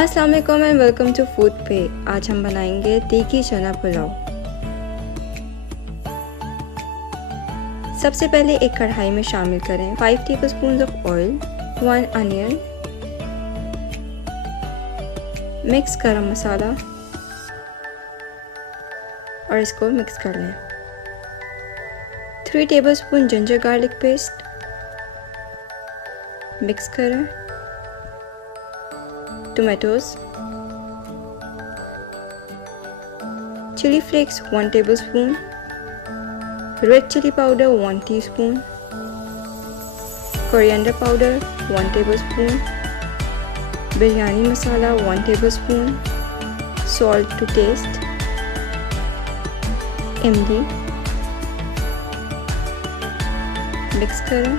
अस्सलाम वालेकुम and welcome to food पे। आज हम बनाएंगे देगी चना पुलाव। सबसे पहले एक कढ़ाई में शामिल करें 5 tablespoon of oil, 1 onion, mix garam masala और इसको मिक्स कर लें। 3 tablespoon ginger garlic paste mix करें। Tomatoes, chilli flakes 1 tablespoon, red chilli powder 1 teaspoon, coriander powder 1 tablespoon, biryani masala 1 tablespoon, salt to taste, इमली मिक्स करें।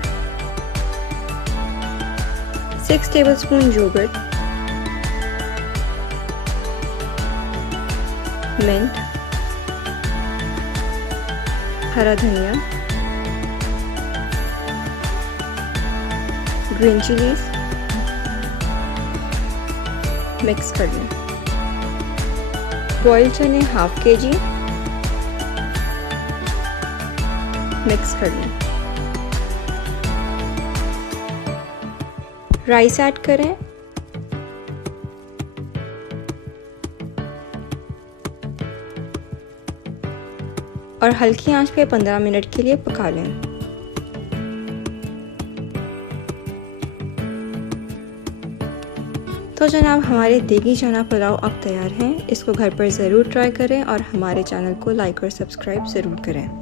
6 tablespoon योगर्ट, मिंट, हरा धनिया, ग्रीन चिलीज मिक्स कर लें। बॉइल्ड चने 1/2 kg मिक्स कर लें। राइस ऐड करें। और हल्की आंच पे 15 मिनट के लिए पका लें। तो जनाब, हमारे देगी चना पुलाव अब तैयार हैं। इसको घर पर ज़रूर ट्राई करें और हमारे चैनल को लाइक और सब्सक्राइब ज़रूर करें।